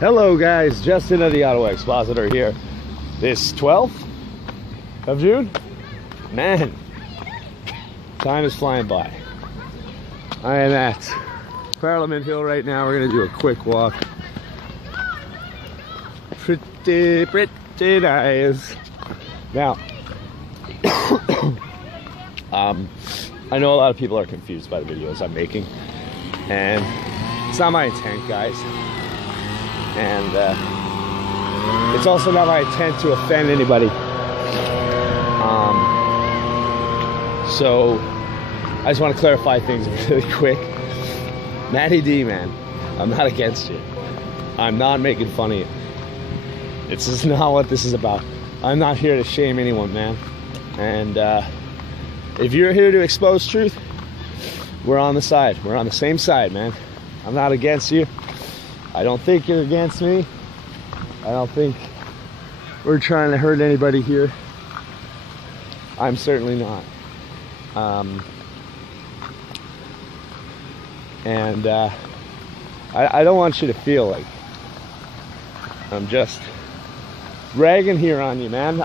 Hello guys, Justin of the Auto Expositor here. This 12th of June. Man, time is flying by. I am at Parliament Hill right now. We're gonna do a quick walk. Pretty nice. Now, I know a lot of people are confused by the videos I'm making, and it's not my intent, guys. And it's also not my intent to offend anybody. So I just want to clarify things really quick. MattyD, man, I'm not against you. I'm not making fun of you. This is not what this is about. I'm not here to shame anyone, man. And if you're here to expose truth, we're on the side. We're on the same side, man. I'm not against you. I don't think you're against me. I don't think we're trying to hurt anybody here. I'm certainly not. I don't want you to feel like I'm just ragging here on you, man.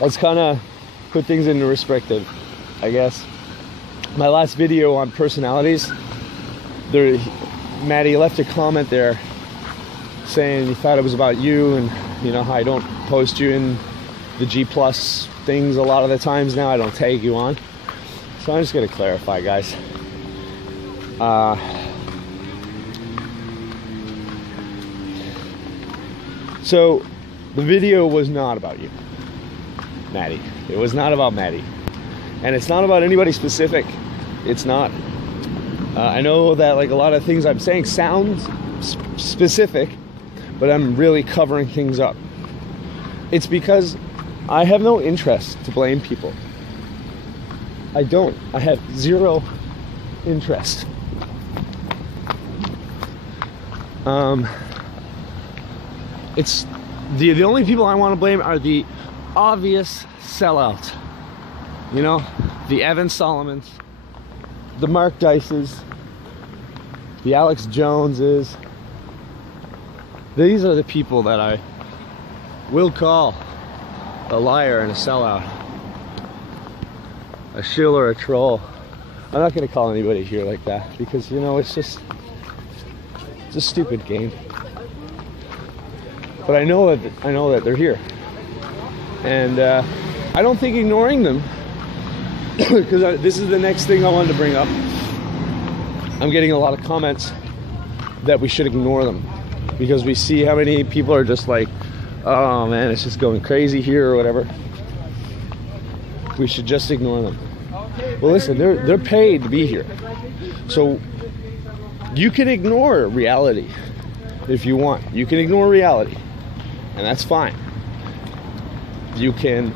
Let's kind of put things into perspective, I guess. My last video on personalities, Matty left a comment there saying he thought it was about you, and you know how I don't post you in the G+ things a lot of the times now. I don't tag you on. So I'm just gonna clarify, guys. So the video was not about you, Matty. It was not about Matty, and it's not about anybody specific. It's not. I know that like a lot of things I'm saying sounds specific, but I'm really covering things up. It's because I have no interest to blame people. I don't. I have zero interest. It's the only people I want to blame are the obvious sellouts. You know, the Evan Solomons, the Mark Dices, the Alex Joneses. These are the people that I will call a liar and a sellout, a shill or a troll. I'm not going to call anybody here like that because, you know, it's a stupid game. But I know that they're here, and I don't think ignoring them, because this is the next thing I wanted to bring up. I'm getting a lot of comments that we should ignore them because we see how many people are just like, oh man, it's just going crazy here or whatever. We should just ignore them. Well, listen, they're paid to be here, so you can ignore reality if you want. You can ignore reality, and that's fine. You can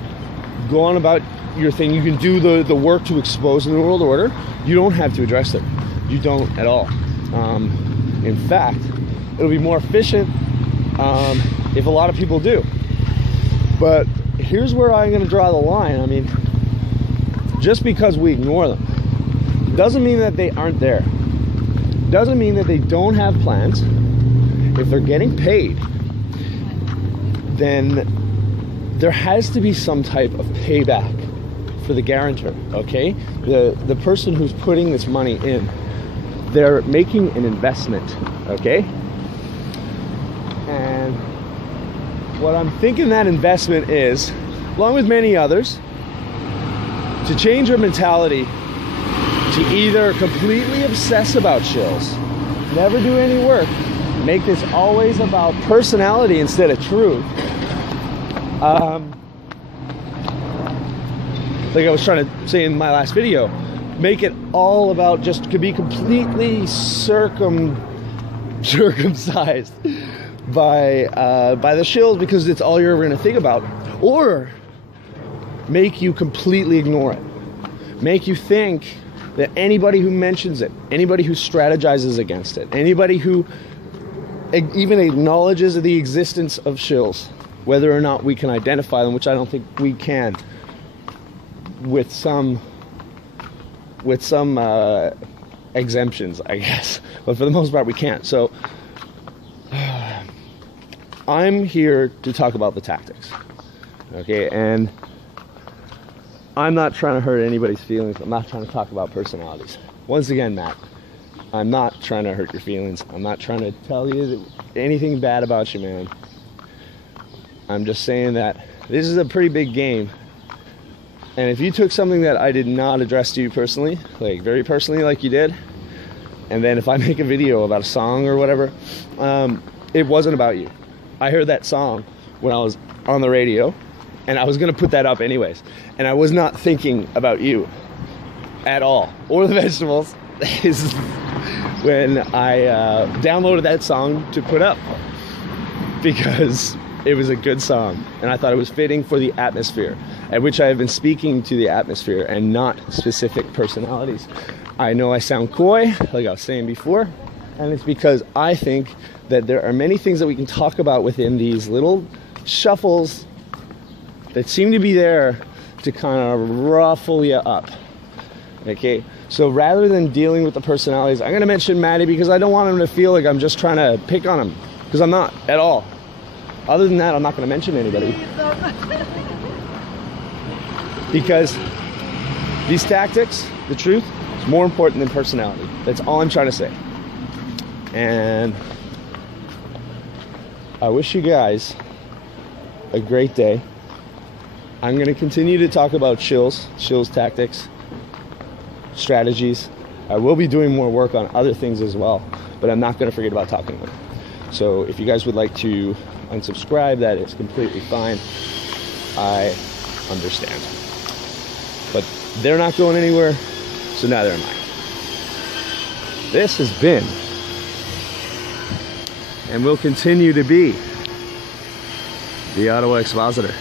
go on about your thing. You can do the work to expose the New World Order. You don't have to address it. You don't at all. In fact, it'll be more efficient if a lot of people do. But here's where I'm going to draw the line. I mean, just because we ignore them doesn't mean that they aren't there. Doesn't mean that they don't have plans. If they're getting paid, then there has to be some type of payback for the guarantor, okay? The person who's putting this money in, they're making an investment, okay? And what I'm thinking that investment is, along with many others, to change your mentality to either completely obsess about shills, never do any work, make this always about personality instead of truth. Like I was trying to say in my last video, make it all about just to be completely circumcised by the shills because it's all you're ever going to think about, or make you completely ignore it, make you think that anybody who mentions it, anybody who strategizes against it, anybody who even acknowledges the existence of shills, whether or not we can identify them, which I don't think we can, with some exemptions, I guess. But for the most part, we can't. So I'm here to talk about the tactics. Okay, and I'm not trying to hurt anybody's feelings. I'm not trying to talk about personalities. Once again, Matt, I'm not trying to hurt your feelings. I'm not trying to tell you anything bad about you, man. I'm just saying that this is a pretty big game. And if you took something that I did not address to you personally, like very personally like you did, and then if I make a video about a song or whatever, it wasn't about you. I heard that song when I was on the radio, and I was going to put that up anyways. And I was not thinking about you at all, or the vegetables. This is when I downloaded that song to put up, because it was a good song, and I thought it was fitting for the atmosphere, at which I have been speaking to the atmosphere and not specific personalities. I know I sound coy, like I was saying before, and it's because I think that there are many things that we can talk about within these little shuffles that seem to be there to kind of ruffle you up. Okay, so rather than dealing with the personalities, I'm going to mention Matty because I don't want him to feel like I'm just trying to pick on him, because I'm not at all. Other than that, I'm not going to mention anybody. Because these tactics, the truth, is more important than personality. That's all I'm trying to say. And I wish you guys a great day. I'm going to continue to talk about chills tactics, strategies. I will be doing more work on other things as well, but I'm not going to forget about talking about it. So if you guys would like to unsubscribe, that is completely fine. I understand. But they're not going anywhere, so neither am I. This has been, and will continue to be, the Ottawa Expositor.